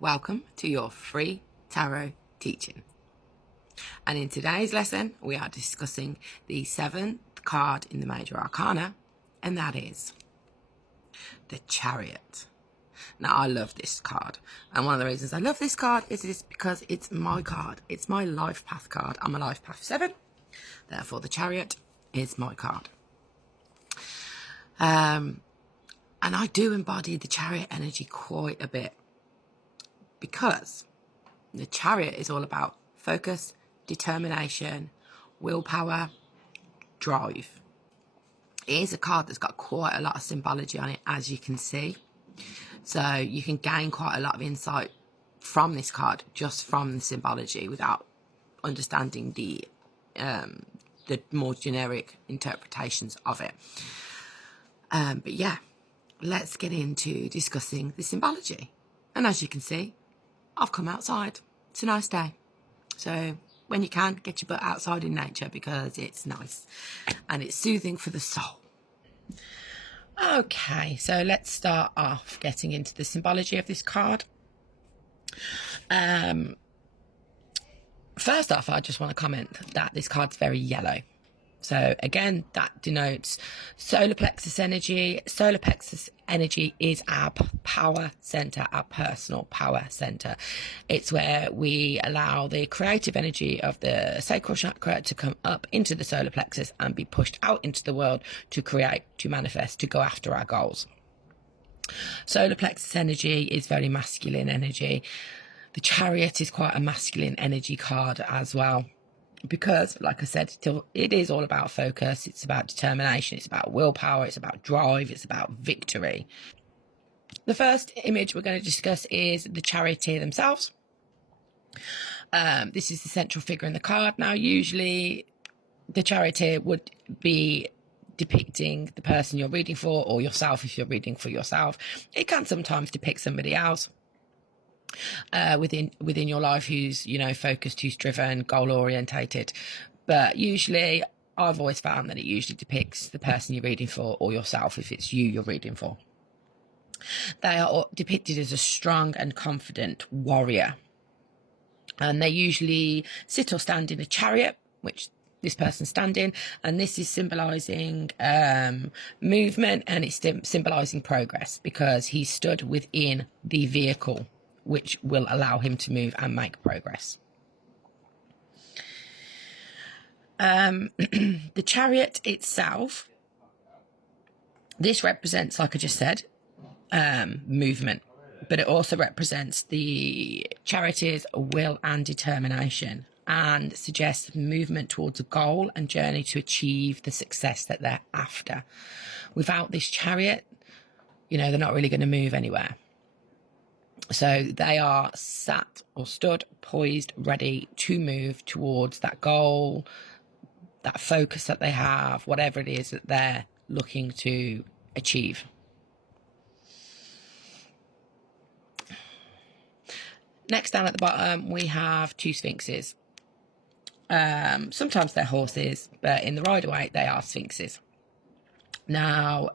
Welcome to your free tarot teaching. And in today's lesson, we are discussing the seventh card in the Major Arcana, and that is the Chariot. Now, I love this card. And one of the reasons I love this card is because it's my card. It's my life path card. I'm a life path 7. Therefore, the Chariot is my card. And I do embody the Chariot energy quite a bit, because the Chariot is all about focus, determination, willpower, drive. It is a card that's got quite a lot of symbology on it, as you can see. So you can gain quite a lot of insight from this card just from the symbology without understanding the more generic interpretations of it. But yeah, let's get into discussing the symbology. And as you can see, I've come outside. It's a nice day. So when you can, get your butt outside in nature, because it's nice and it's soothing for the soul. Okay, so let's start off getting into the symbology of this card. First off, I just want to comment that this card's very yellow. So again, that denotes solar plexus energy. Solar plexus energy is our power center, our personal power center. It's where we allow the creative energy of the sacral chakra to come up into the solar plexus and be pushed out into the world to create, to manifest, to go after our goals. Solar plexus energy is very masculine energy. The Chariot is quite a masculine energy card as well, because, like I said, it is all about focus. It's about determination. It's about willpower. It's about drive. It's about victory. The first image we're going to discuss is the charioteer themselves. This is the central figure in the card. Now, usually the charioteer would be depicting the person you're reading for, or yourself if you're reading for yourself. It can sometimes depict somebody else within your life who's, focused, who's driven, goal orientated. But usually, I've always found that it usually depicts the person you're reading for, or yourself if it's you're reading for. They are depicted as a strong and confident warrior, and they usually sit or stand in a chariot, which this person's standing, and this is symbolizing movement, and it's symbolizing progress, because he stood within the vehicle, which will allow him to move and make progress. The Chariot itself, this represents, like I just said, movement, but it also represents the charioteer's will and determination, and suggests movement towards a goal and journey to achieve the success that they're after. Without this chariot, they're not really going to move anywhere. So they are sat or stood, poised, ready to move towards that goal, that focus that they have, whatever it is that they're looking to achieve. Next, down at the bottom, we have two sphinxes. Sometimes they're horses, but in the Rider-Waite, they are sphinxes. Now,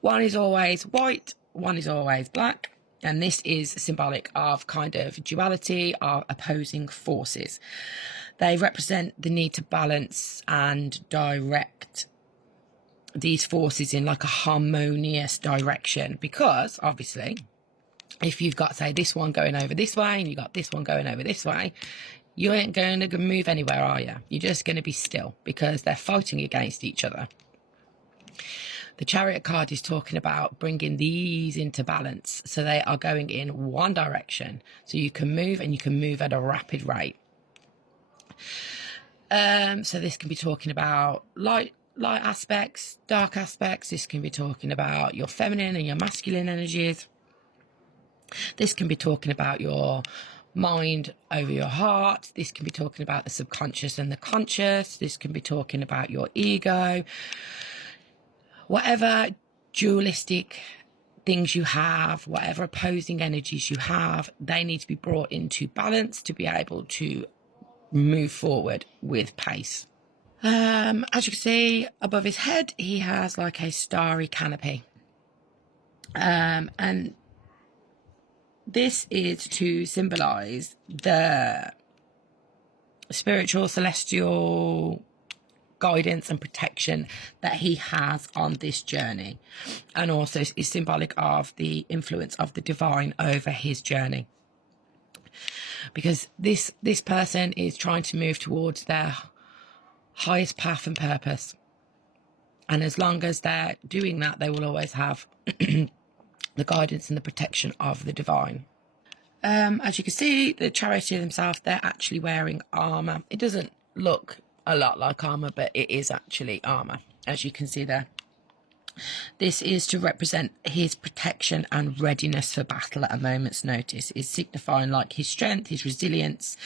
one is always white, one is always black. And this is symbolic of kind of duality, of opposing forces. They represent the need to balance and direct these forces in like a harmonious direction. Because, obviously, if you've got, say, this one going over this way and you've got this one going over this way, you ain't going to move anywhere, are you? You're just going to be still, because they're fighting against each other. The Chariot card is talking about bringing these into balance, so they are going in one direction, so you can move, and you can move at a rapid rate. So this can be talking about light aspects, dark aspects. This can be talking about your feminine and your masculine energies. This can be talking about your mind over your heart. This can be talking about the subconscious and the conscious. This can be talking about your ego. Whatever dualistic things you have, whatever opposing energies you have, they need to be brought into balance to be able to move forward with pace. As you can see, above his head, he has like a starry canopy. And this is to symbolize the spiritual, celestial guidance and protection that he has on this journey, and also is symbolic of the influence of the divine over his journey, because this person is trying to move towards their highest path and purpose, and as long as they're doing that, they will always have the guidance and the protection of the divine. As you can see, the charioteer themselves, they're actually wearing armor. It doesn't look a lot like armor, but it is actually armor, as you can see there. This is to represent his protection and readiness for battle at a moment's notice. It's signifying like his strength, his resilience,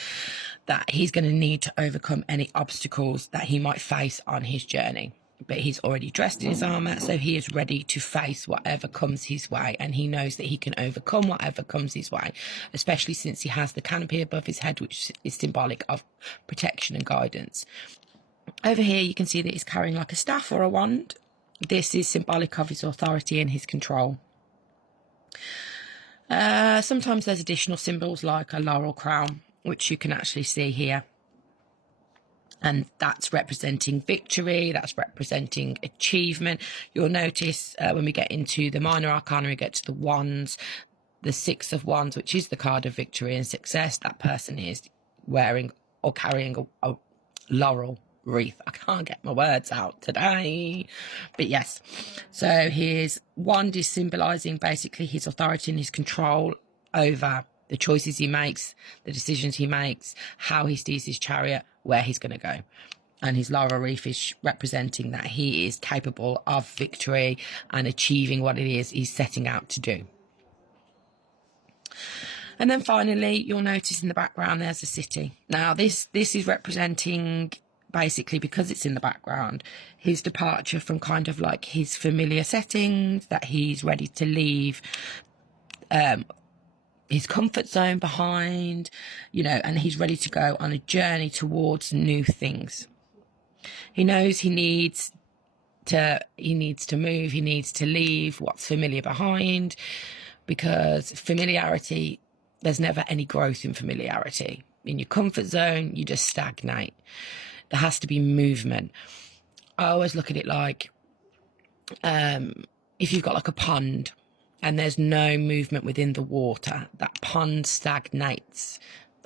that he's going to need to overcome any obstacles that he might face on his journey. But he's already dressed in his armour, so he is ready to face whatever comes his way, and he knows that he can overcome whatever comes his way, especially since he has the canopy above his head, which is symbolic of protection and guidance. Over here you can see that he's carrying like a staff or a wand. This is symbolic of his authority and his control. Sometimes there's additional symbols like a laurel crown, which you can actually see here. And that's representing victory, that's representing achievement. You'll notice when we get into the minor arcana, we get to the wands, the Six of Wands, which is the card of victory and success. That person is wearing or carrying a laurel wreath. I can't get my words out today, but yes. So his wand is symbolizing basically his authority and his control over the choices he makes, the decisions he makes, how he steers his chariot, where he's going to go. And his laurel wreath is representing that he is capable of victory and achieving what it is he's setting out to do. And then finally, you'll notice in the background there's a city. Now this is representing, basically, because it's in the background, his departure from kind of like his familiar settings, that he's ready to leave his comfort zone behind, you know, and he's ready to go on a journey towards new things. He knows he needs to move, he needs to leave what's familiar behind, because familiarity, there's never any growth in familiarity. In your comfort zone, you just stagnate. There has to be movement. I always look at it like if you've got like a pond and there's no movement within the water, that pond stagnates.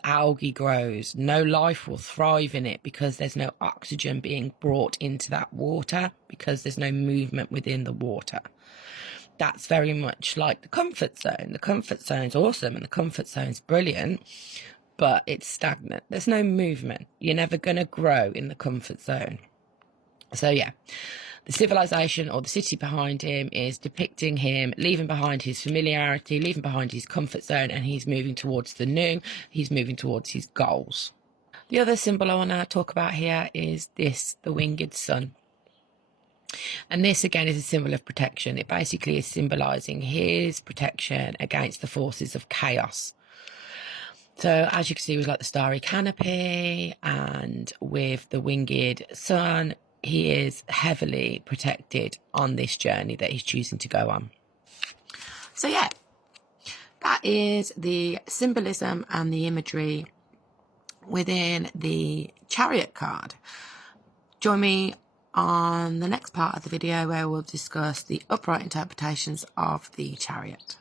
Algae grows. No life will thrive in it because there's no oxygen being brought into that water, because there's no movement within the water. That's very much like the comfort zone. The comfort zone's awesome and the comfort zone's brilliant, but it's stagnant. There's no movement. You're never going to grow in the comfort zone. So yeah, the civilization or the city behind him is depicting him leaving behind his familiarity, leaving behind his comfort zone, and he's moving towards the new. He's moving towards his goals. The other symbol I want to talk about here is this, the winged sun. And this again is a symbol of protection. It basically is symbolizing his protection against the forces of chaos. So as you can see, with like the starry canopy and with the winged sun, he is heavily protected on this journey that he's choosing to go on. So yeah, that is the symbolism and the imagery within the Chariot card. Join me on the next part of the video where we'll discuss the upright interpretations of the Chariot.